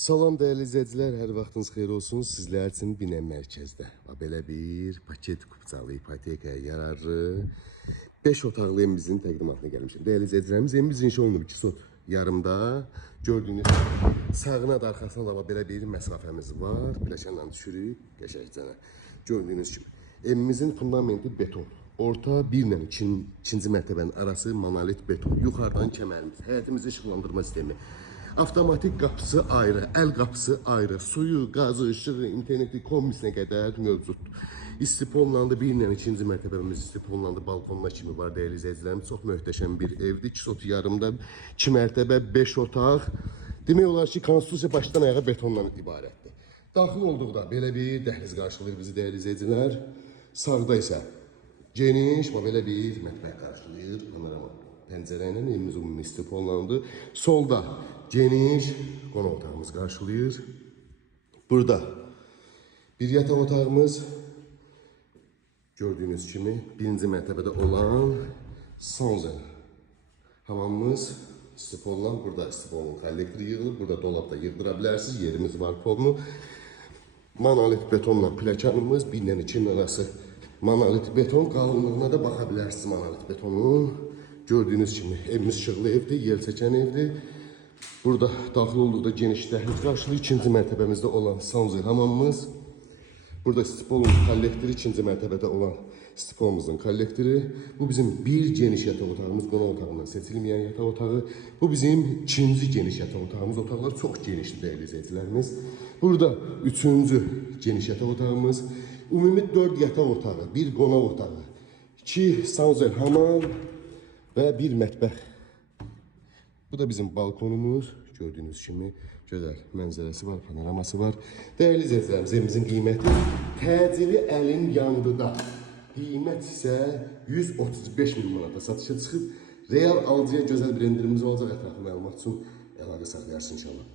Salam dəyərli izləyicilər, hər vaxtınız xeyir olsun. Sizlər üçün Binəm mərkəzdə belə bir paket kupçalı ipotekaya yararlı 5 otaqlı evimizin təqdimatına gəlmişəm. Dəyərli izləyicilərimiz, evimiz inşa olunub 2 sot yarımda. Gördüyünüz sağına da arxasına da belə bir məsafəmiz var. Pləkanla düşürük qəşəngcənə. Gördüyünüz kimi evimizin fundamenti beton. Orta 1 ilə 2-ci mərtəbənin arası monolit beton. Yuxarıdan kəmərimiz, həyətimizi işıqlandırma sistemi. Avtomatik qapısı ayrı, əl qapısı ayrı, suyu, qazı, işığı, interneti kombisinə qədər mövcuddur. İstiponlandı, 1 ilə 2-ci mərtəbəmiz istiponlandı, balkonuna kimi var dəyərli izləyicilərim. Çox möhtəşəm bir evdir. 2 sot yarımda, 2 mərtəbə, 5 otaq. Demək olar ki, konstitusiya başdan ayağa betondan ibarətdir. Daxil olduqda belə bir dəhliz qarşılayır bizi dəyərli izləyicilər. Sağda isə geniş, belə bir mətbəx qarşılayır. Panorama pəncərə ilə evimiz ümumi istiponlandı. Solda geniş qonaq otağımız qarşılayır. Burada bir yataq otağımız, gördüyünüz kimi 1-ci mərtəbədə olan sanuzel hamamımız istiponlan. Burada istiponlu kollektor yığılıb, burada dolab da yığdıra bilərsiniz. Yerimiz var polnu. Monolit betonla pləkanımız, 1 ilə 2-nin arası monolit beton. Qalınlığına da baxa bilərsiniz monolit betonun. Gördüyünüz kimi evimiz işıqlı evdir, yel çəkən evdir. Burada daxil olduqda geniş dəhliz qarşılayır. 2-ci mərtəbəmizdə olan sanuzel hamamımız. Burada stipolun kollektori, 2-ci mərtəbədə olan stipolumuzun kollektori. Bu bizim bir geniş yataq otağımız, qonaq otağından seçilməyən yataq otağı. Bu bizim 2-ci geniş yataq otağımız. Otaqlar çox genişdir dəyərli izləyicilərimiz. Burada 3-cü geniş yataq otağımız. Ümumi 4 yataq otağı, 1 qonaq otağı, 2 sanuzel hamam və 1 mətbəx. Bu da bizim balkonumuz. Gördüyünüz kimi gözəl mənzərəsi var, panoraması var. Dəyərli izləyicilərimiz, evimizin qiyməti təcili əlin yandıda. Qiymət isə 135 min manata satışa çıxıb. Real alıcıya gözəl bir endirimimiz olacaq. Ətraflı məlumat üçün əlaqə saxlayarsın inşallah.